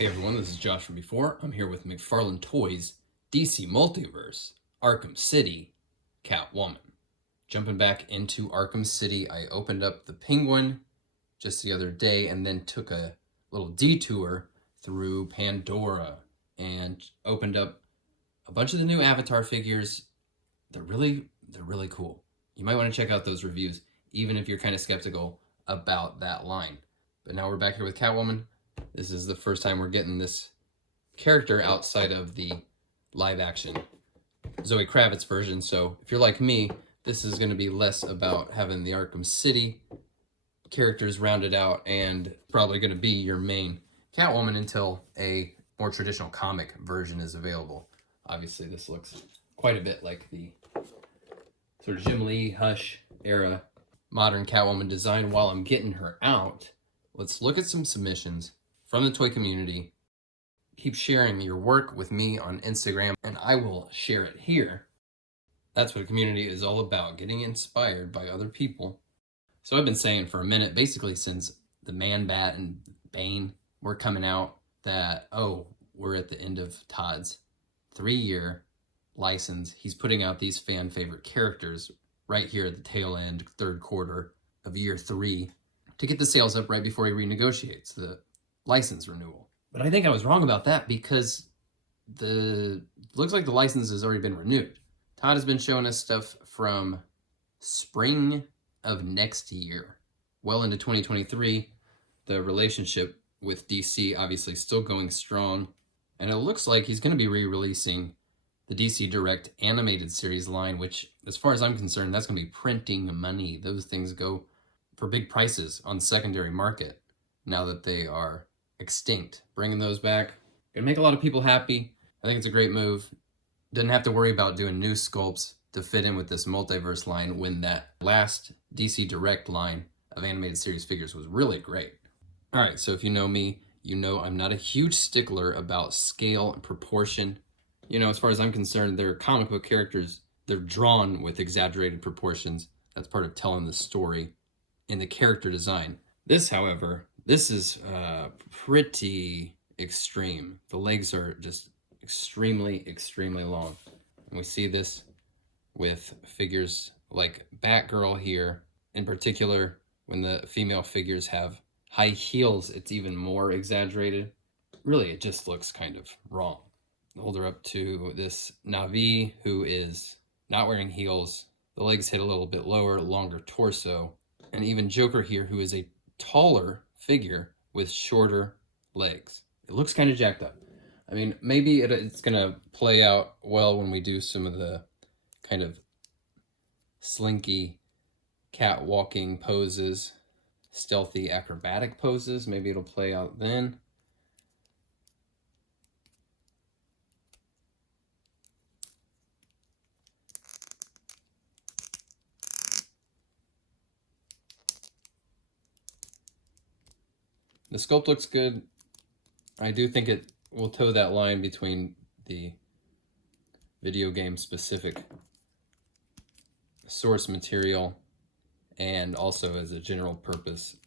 Hey everyone, this is Josh from before. I'm here with McFarlane Toys, DC Multiverse, Arkham City, Catwoman. Jumping back into Arkham City, I opened up the Penguin just the other day and then took a little detour through Pandora and opened up a bunch of the new Avatar figures. They're really cool. You might want to check out those reviews, even if you're kind of skeptical about that line. But now we're back here with Catwoman. This is the first time we're getting this character outside of the live-action Zoe Kravitz version. So if you're like me, this is going to be less about having the Arkham City characters rounded out and probably going to be your main Catwoman until a more traditional comic version is available. Obviously, this looks quite a bit like the sort of Jim Lee, Hush era modern Catwoman design. While I'm getting her out, let's look at some submissions from the toy community. Keep sharing your work with me on Instagram, and I will share it here. That's what a community is all about, getting inspired by other people. So I've been saying for a minute, basically since the Man-Bat and Bane were coming out, that, oh, we're at the end of Todd's 3-year license. He's putting out these fan favorite characters right here at the tail end, third quarter of year 3, to get the sales up right before he renegotiates the license renewal. But I think I was wrong about that, because looks like the license has already been renewed. Todd has been showing us stuff from spring of next year, well into 2023. The relationship with DC obviously still going strong, and it looks like he's going to be re-releasing the DC Direct animated series line, which, as far as I'm concerned, that's going to be printing money. Those things go for big prices on the secondary market now that they are extinct. Bringing those back, gonna make a lot of people happy. I think it's a great move. Didn't have to worry about doing new sculpts to fit in with this multiverse line when that last DC Direct line of animated series figures was really great. All right, so if you know me, you know I'm not a huge stickler about scale and proportion. You know, as far as I'm concerned, they're comic book characters. They're drawn with exaggerated proportions. That's part of telling the story in the character design. This, however, this is pretty extreme. The legs are just extremely long. And we see this with figures like Batgirl here. In particular, when the female figures have high heels, it's even more exaggerated. Really, it just looks kind of wrong. Hold her up to this Na'vi, who is not wearing heels. The legs hit a little bit lower, longer torso. And even Joker here, who is a taller figure with shorter legs. It looks kind of jacked up. I mean, maybe it's going to play out well when we do some of the kind of slinky catwalking poses, stealthy acrobatic poses. Maybe it'll play out then. The sculpt looks good. I do think it will toe that line between the video game specific source material and also as a general purpose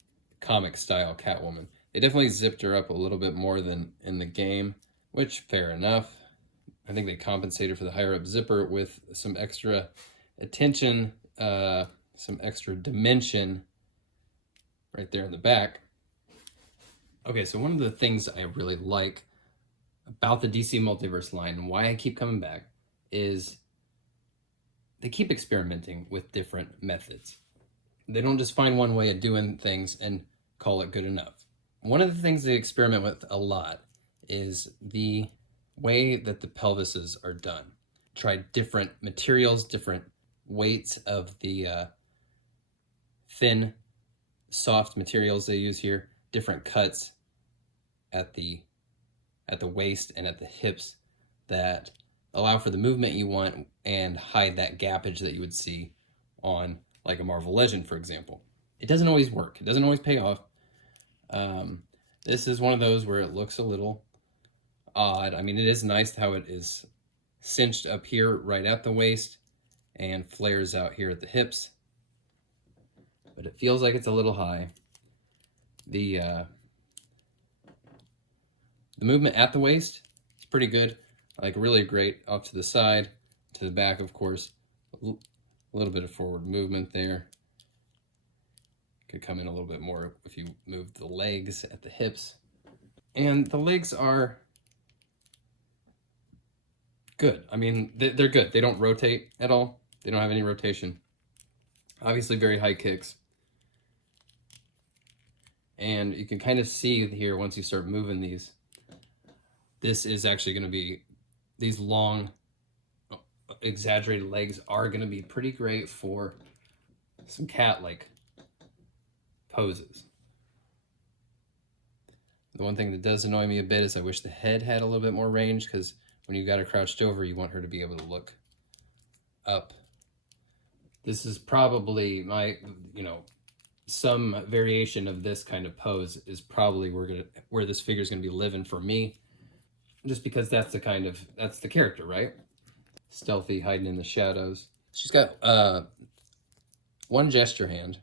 comic style Catwoman. They definitely zipped her up a little bit more than in the game, which fair enough. I think they compensated for the higher up zipper with some extra attention, some extra dimension right there in the back. Okay, so one of the things I really like about the DC Multiverse line and why I keep coming back is they keep experimenting with different methods. They don't just find one way of doing things and call it good enough. One of the things they experiment with a lot is the way that the pelvises are done. Try different materials, different weights of the thin, soft materials they use here, different cuts at the waist and at the hips that allow for the movement you want and hide that gappage that you would see on like a Marvel Legend, for example. It doesn't always work. It doesn't always pay off. This is one of those where it looks a little odd. I mean, it is nice how it is cinched up here right at the waist and flares out here at the hips, but it feels like it's a little high. The The movement at the waist is pretty good, like really great off to the side, to the back, of course. A little bit of forward movement there. Could come in a little bit more if you move the legs at the hips. And the legs are good. I mean, they're good. They don't rotate at all. They don't have any rotation. Obviously very high kicks. And you can kind of see here once you start moving these, this is actually going to be, these long, exaggerated legs are going to be pretty great for some cat-like poses. The one thing that does annoy me a bit is I wish the head had a little bit more range, because when you got her crouched over, you want her to be able to look up. This is probably my, some variation of this kind of pose is probably where this figure is going to be living for me, just because that's the character, right? Stealthy, hiding in the shadows. She's got one gesture hand,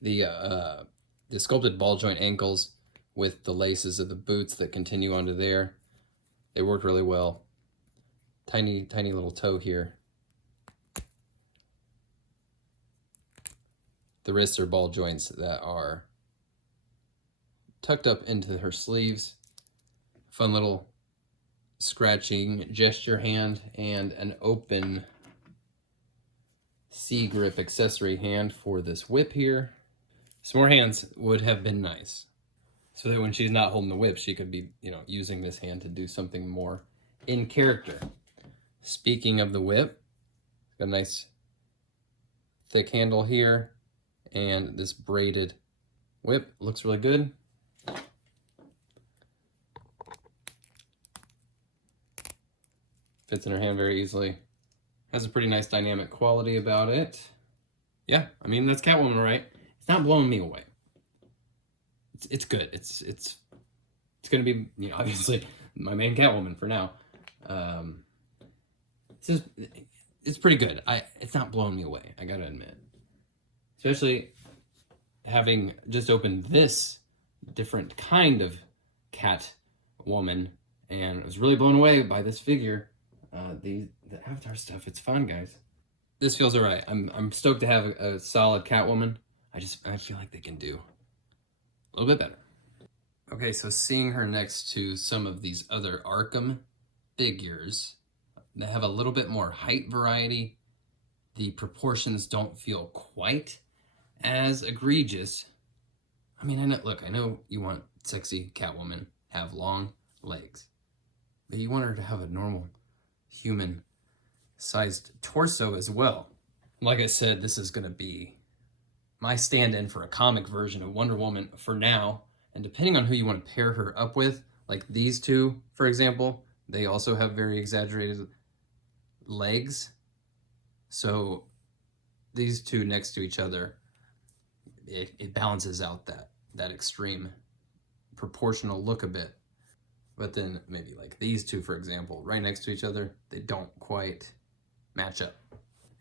the sculpted ball joint ankles with the laces of the boots that continue onto there. They work really well. Tiny little toe here. The wrists are ball joints that are tucked up into her sleeves. Fun little scratching gesture hand and an open C-grip accessory hand for this whip here. Some more hands would have been nice, so that when she's not holding the whip, she could be, using this hand to do something more in character. Speaking of the whip, got a nice thick handle here, and this braided whip looks really good. Fits in her hand very easily. Has a pretty nice dynamic quality about it. Yeah, I mean, that's Catwoman, right? It's not blowing me away. It's good. It's gonna be, obviously my main Catwoman for now. It's pretty good. It's not blowing me away, I gotta admit. Especially having just opened this different kind of Catwoman, and I was really blown away by this figure. The Avatar stuff, it's fun, guys. This feels alright. I'm stoked to have a solid Catwoman. I feel like they can do a little bit better. Okay, so seeing her next to some of these other Arkham figures that have a little bit more height variety, the proportions don't feel quite as egregious. I mean, I know you want sexy Catwoman, have long legs, but you want her to have a normal human-sized torso as well. Like I said, this is gonna be my stand-in for a comic version of Wonder Woman for now, and depending on who you want to pair her up with, like these two, for example, they also have very exaggerated legs. So these two next to each other, it balances out that extreme proportional look a bit. But then maybe like these two, for example, right next to each other, they don't quite match up.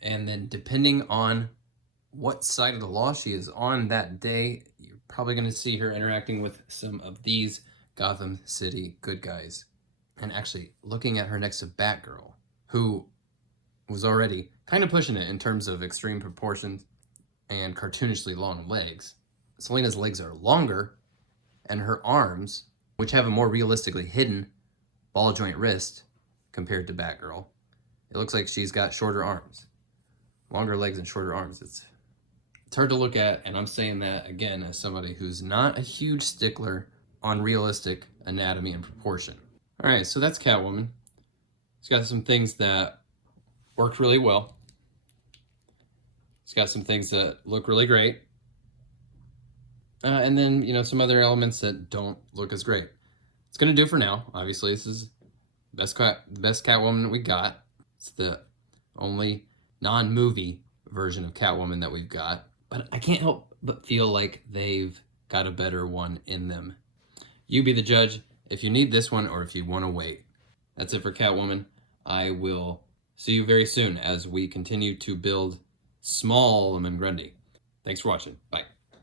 And then depending on what side of the law she is on that day, you're probably going to see her interacting with some of these Gotham City good guys. And actually looking at her next to Batgirl, who was already kind of pushing it in terms of extreme proportions and cartoonishly long legs. Selina's legs are longer, and her arms, which have a more realistically hidden ball joint wrist compared to Batgirl, it looks like she's got shorter arms. Longer legs and shorter arms. It's hard to look at, and I'm saying that again as somebody who's not a huge stickler on realistic anatomy and proportion. All right, so that's Catwoman. It's got some things that worked really well. It's got some things that look really great. And then, some other elements that don't look as great. It's going to do for now. Obviously, this is the best Catwoman that we got. It's the only non-movie version of Catwoman that we've got. But I can't help but feel like they've got a better one in them. You be the judge if you need this one or if you want to wait. That's it for Catwoman. I will see you very soon as we continue to build small Grundy. Thanks for watching. Bye.